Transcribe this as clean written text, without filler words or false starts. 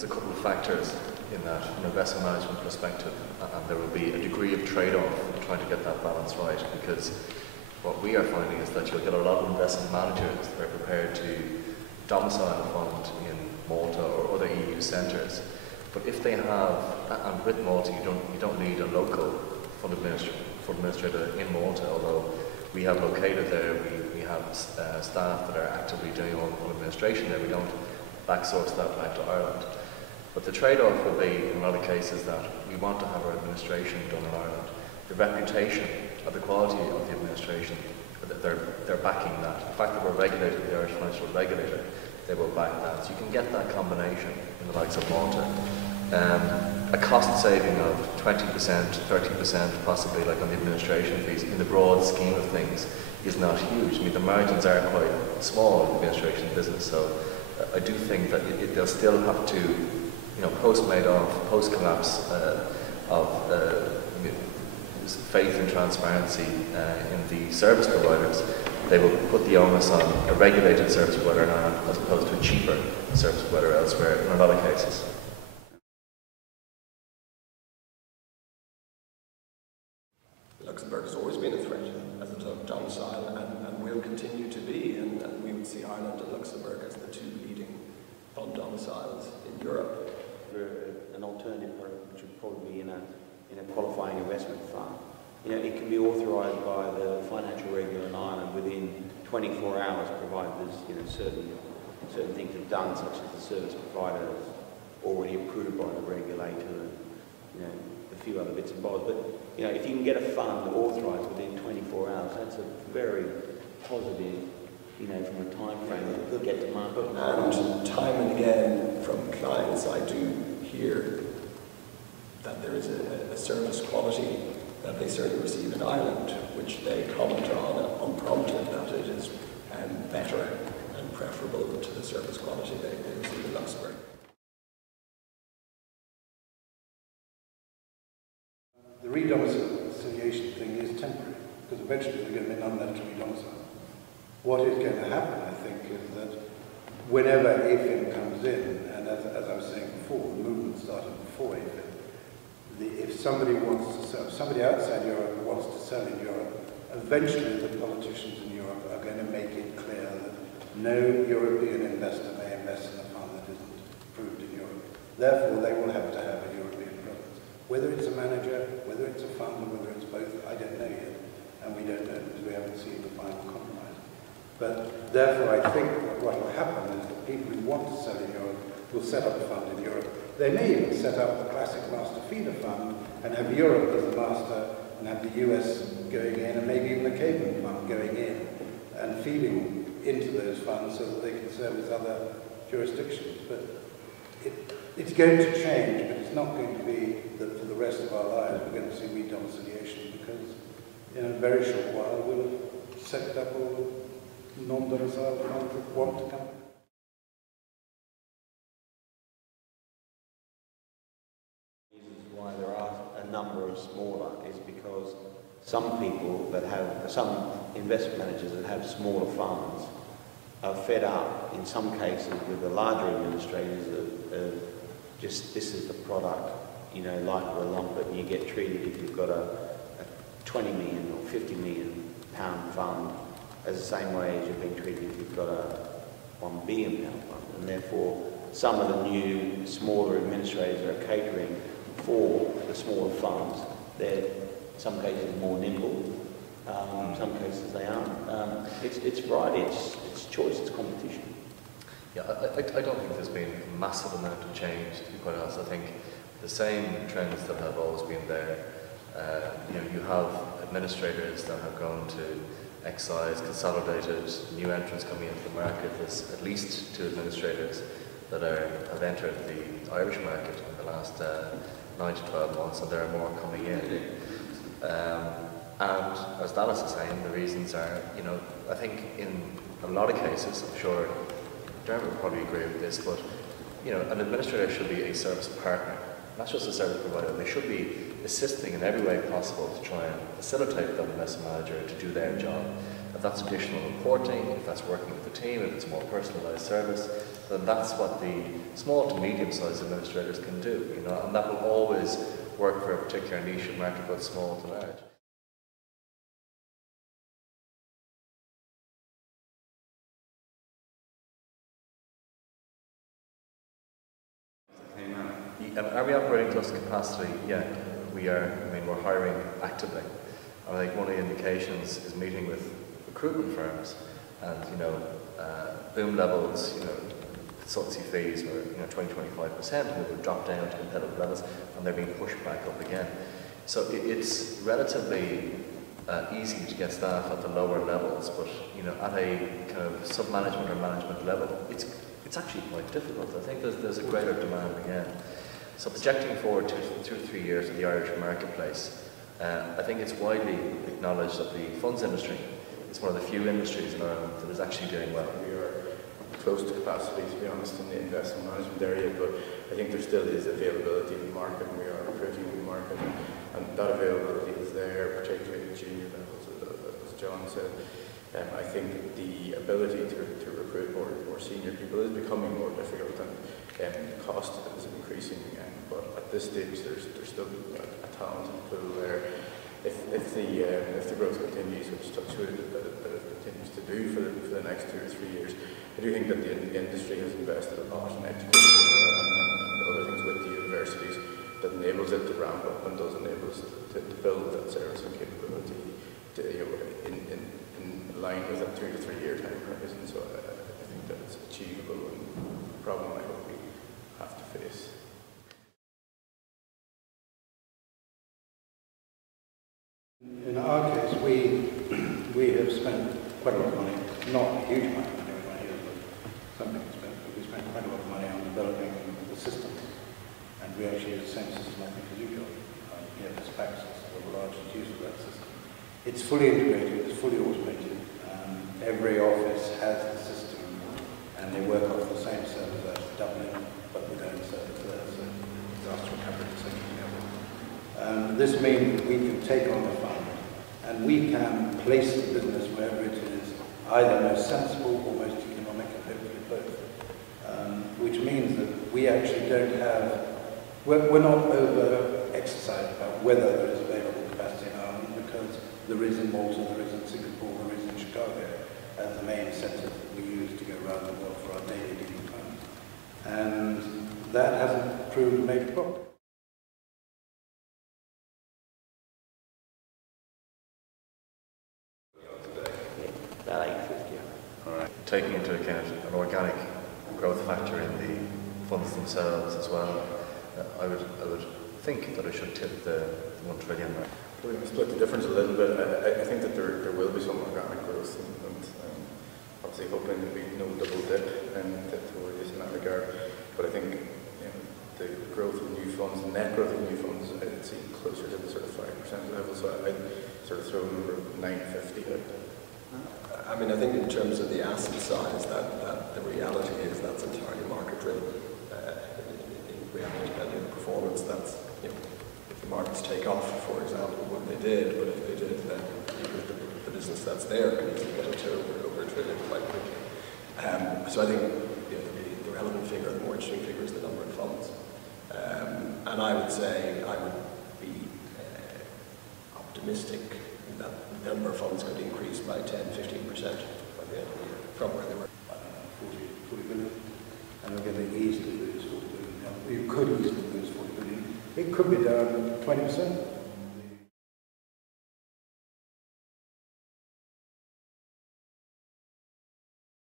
there's a couple of factors in that from an investment management perspective, and there will be a degree of trade-off in trying to get that balance right, because what we are finding is that you'll get a lot of investment managers that are prepared to domicile a fund in Malta or other EU centres. But if they have, and with Malta you don't need a local fund administrator in Malta, although we have located there, we have staff that are actively doing all administration there. We don't backsource that back to Ireland. But the trade-off will be, in a lot of cases, that we want to have our administration done in Ireland. The reputation of the quality of the administration, they're backing that. The fact that we're regulated, the Irish financial regulator, they will back that. So you can get that combination in the likes of Malta. A cost saving of 20%, 30%, possibly, like on the administration fees, in the broad scheme of things, is not huge. I mean, the margins are quite small in the administration business, so I do think that they'll still have to, you know, post-Madoff, post-collapse of faith and transparency in the service providers, they will put the onus on a regulated service provider in Ireland as opposed to a cheaper service provider elsewhere in a lot of cases. Luxembourg has always been a threat as a domicile and will continue to be, and we would see Ireland and Luxembourg as the two leading fund domiciles in Europe. An alternative product which would probably be in a qualifying investment fund. You know, it can be authorised by the financial regulator in Ireland within 24 hours, provided there's certain things are done, such as the service provider is already approved by the regulator, and a few other bits and bobs. But if you can get a fund authorised within 24 hours, that's a very positive, from a time frame that could get to market. And time and again from clients, I do hear that there is a service quality that they certainly receive in Ireland, which they comment on unprompted, that it is better and preferable to the service quality they receive in Luxembourg. The redomiciliation thing is temporary, because eventually they're going to be none left to redomicile. What is going to happen, I think, is that whenever AFIN comes in, and as I was saying before, the movement started before AFIN, if somebody wants to sell, somebody outside Europe wants to sell in Europe, eventually the politicians in Europe are going to make it clear that no European investor may invest in a fund that isn't approved in Europe. Therefore, they will have to have a European presence. Whether it's a manager, whether it's a fund, or whether it's both, I don't know yet. And we don't know because we haven't seen the final compromise. But therefore, I think that what will happen is that people who want to sell in Europe will set up a fund in Europe. They may even set up the classic master feeder fund and have Europe as the master and have the US going in, and maybe even the Cayman fund going in and feeding into those funds so that they can service other jurisdictions. But it's going to change, but it's not going to be that for the rest of our lives we're going to see redomiciliation, because in a very short while we'll have set up all non-domiciled funds that want to come. Why there are a number of smaller is because some people that have, some investment managers that have smaller funds are fed up, in some cases, with the larger administrators of just, this is the product, like it or lump it, and you get treated if you've got a 20 million or 50 million pound fund as the same way as you've been treated if you've got a £1 billion fund. And therefore, some of the new, smaller administrators are catering for the smaller funds. They're in some cases more nimble, in some cases they aren't. It's variety, it's choice, it's competition. Yeah, I don't think there's been a massive amount of change, to be quite honest. I think the same trends that have always been there. You have administrators that have gone to excise, consolidated, new entrants coming into the market. There's at least 2 administrators that have entered the Irish market in the last 9 to 12 months, and there are more coming in. And as Dallas is saying, the reasons are, I think in a lot of cases, I'm sure Dermot would probably agree with this, but an administrator should be a service partner, not just a service provider. They should be assisting in every way possible to try and facilitate that investment manager to do their job. If that's additional reporting, if that's working with the team, if it's more personalised service, then that's what the small to medium-sized administrators can do, you know, and that will always work for a particular niche of market, but small to large. Are we operating close to capacity? Yeah, we are. I mean, we're hiring actively. I think one of the indications is meeting with recruitment firms, and boom levels, consultancy fees were 20–25%, and they would drop down to competitive levels, and they're being pushed back up again. So it's relatively easy to get staff at the lower levels, but at a kind of sub-management or management level, it's actually quite difficult. I think there's a greater demand again. So projecting forward to 2 or 3 years of the Irish marketplace, I think it's widely acknowledged that the funds industry is one of the few industries in Ireland that is actually doing well. We are close to capacity, to be honest, in the investment management area, but I think there still is availability in the market, and we are recruiting in the market, and that availability is there, particularly at junior levels, as John said. I think the ability to recruit more senior people is becoming more difficult, and the cost is increasing. But at this stage, there's still a talented pool there. If the growth continues, which touch wood that it continues to do for the next 2 or 3 years, I do think that the industry has invested a lot in education and other things with the universities that enables it to ramp up and does enable us to build that service and capability in line with a 2 to 3 year time horizon. So I think that it's achievable, and the problem I hope we have to face. In our case, we have spent quite a lot of money, not a huge amount of money over here, but something spent, but we spent quite a lot of money on developing the system. And we actually use the same system, I think, as you do. This PAC system, the largest use of that system. It's fully integrated, it's fully automated. Every office has the system, and they work off the same server as Dublin, but with their own servers there, so disaster recovery at the same level. This means that we can take on the fund, and we can place the business wherever it is, either most sensible or most economic, and hopefully both. Which means that we actually don't have, we're not over-exercised about whether there is available capacity in Ireland, because there is in Malta, there is in Singapore, there is in Chicago, as the main centre that we use to go around the world for our daily dealing time. And that hasn't proved a major problem. Taking into account an organic growth factor in the funds themselves as well, I would think that I should tip the 1 trillion mark. We're going to split the difference a little bit. I think that there will be some organic growth, and obviously hoping that we no double dip and toward this in that regard. But I think the growth of new funds, the net growth of new funds, I'd see closer to the sort of 5% level. So I'd sort of throw a number of 950 out there. I mean, I think in terms of the asset size, that the reality is that's entirely market-driven. In reality, depending on performance, that's, if the markets take off, for example, what they did, but if they did, then the business that's there can easily get to over $1 trillion quite quickly. So I think the relevant figure, the more interesting figure, is the number of funds. And I would say I would be optimistic that the number of funds could increase by 10–15% by the end of the year from where they were. I don't know, 40 billion. And we're going to easily lose 40 billion. You could easily lose 40 billion. It could be down 20%.